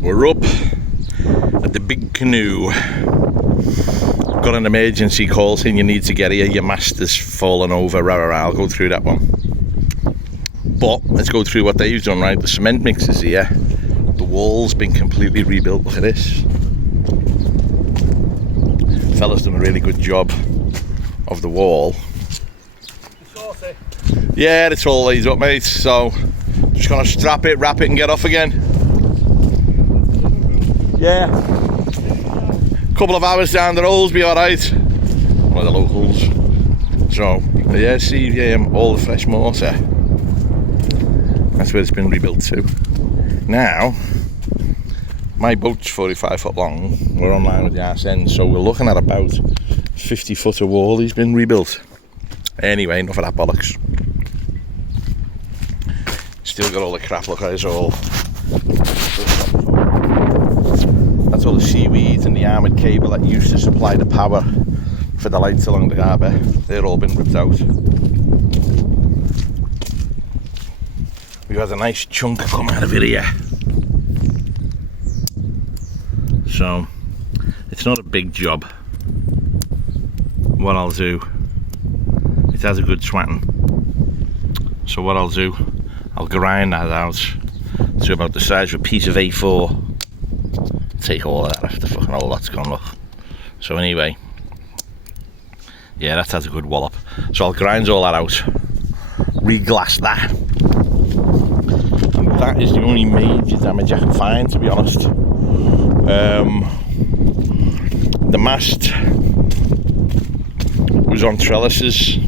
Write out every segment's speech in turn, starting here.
We're up at the Big Canoe. Got an emergency call saying you need to get here, your mast has fallen over, I'll go through that one. But let's go through what they've done, right? The cement mix is here. The wall's been completely rebuilt, look at this. The fella's done a really good job of the wall. Yeah, it's all laid up, mate, so just gonna strap it, wrap it and get off again. Yeah. Couple of hours down the road, be alright. One of the locals. So, yeah, see all the fresh mortar. That's where it's been rebuilt to. Now, my boat's 45 foot long. We're on line with the arse end, so we're looking at about 50 foot of wall he's been rebuilt. Anyway, enough of that bollocks. Still got all the crap, look at it all. That's all the seaweed and the armoured cable that used to supply the power for the lights along the harbour. They're all been ripped out. We've had a nice chunk come out of it here. So, it's not a big job. What I'll do, it has a good swatting. So what I'll do, I'll grind that out to about the size of a piece of A4. Take all that after fucking all that's gone, look. So anyway, yeah, that has a good wallop. So I'll grind all that out, re-glass that. And that is the only major damage I can find, to be honest. The mast was on trellises.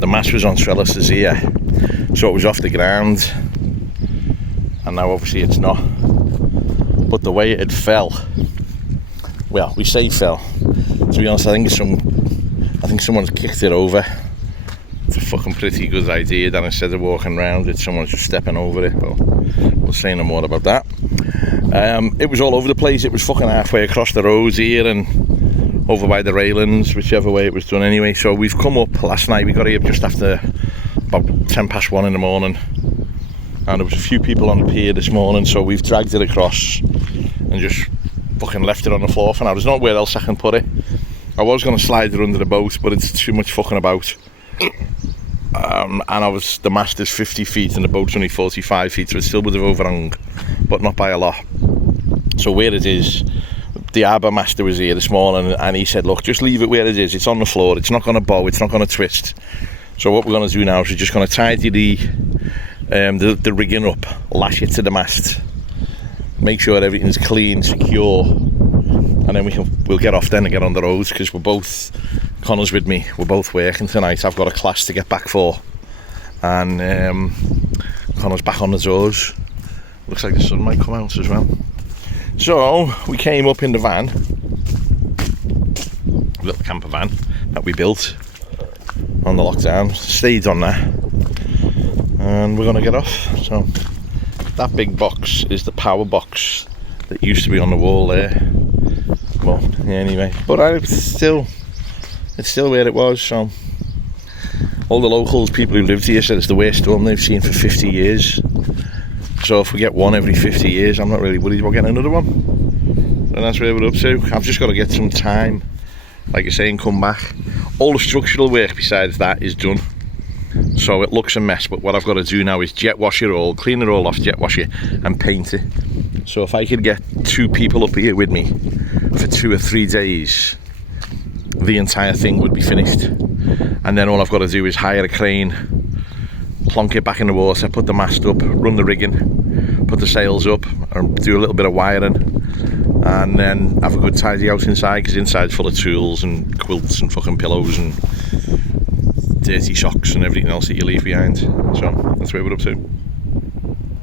The mast was on trellises here, so it was off the ground, and now obviously it's not. But the way it had fell, well, we say fell. To be honest, I think someone's kicked it over. It's a fucking pretty good idea that instead of walking around it, someone's just stepping over it. But we'll say no more about that. It was all over the place. It was fucking halfway across the roads here and over by the railings, whichever way it was done anyway. So we've come up last night. We got here just after about 1:10 in the morning, and there was a few people on the pier this morning, so we've dragged it across and just fucking left it on the floor for now. There's nowhere else I can put it. I was going to slide it under the boat, but it's too much fucking about. And the mast is 50 feet and the boat's only 45 feet, so it still would have overhung, but not by a lot. So where it is, the harbour master was here this morning and he said, look, just leave it where it is. It's on the floor, it's not going to bow, it's not going to twist. So what we're going to do now is we're just going to tidy the rigging up, lash it to the mast, make sure everything's clean, secure, and then we'll get off then and get on the roads, because Connor's with me, we're both working tonight. I've got a class to get back for, and Connor's back on the doors. Looks like the sun might come out as well. So we came up in the van, little camper van that we built on the lockdown, stayed on there, and we're going to get off. So that big box is the power box that used to be on the wall there. Well, yeah, anyway, but it's still where it was. So all the locals, people who lived here, said it's the worst storm they've seen for 50 years. So if we get one every 50 years, I'm not really worried about getting another one. And that's where we're up to. I've just got to get some time, like I say, and come back. All the structural work besides that is done. So it looks a mess, but what I've got to do now is jet wash it all, clean it all off, jet wash it, and paint it. So if I could get 2 people up here with me for 2 or 3 days, the entire thing would be finished. And then all I've got to do is hire a crane, plonk it back in the water, put the mast up, run the rigging, put the sails up, and do a little bit of wiring, and then have a good tidy house inside, because inside's full of tools and quilts and fucking pillows and dirty socks and everything else that you leave behind. So that's where we're up to.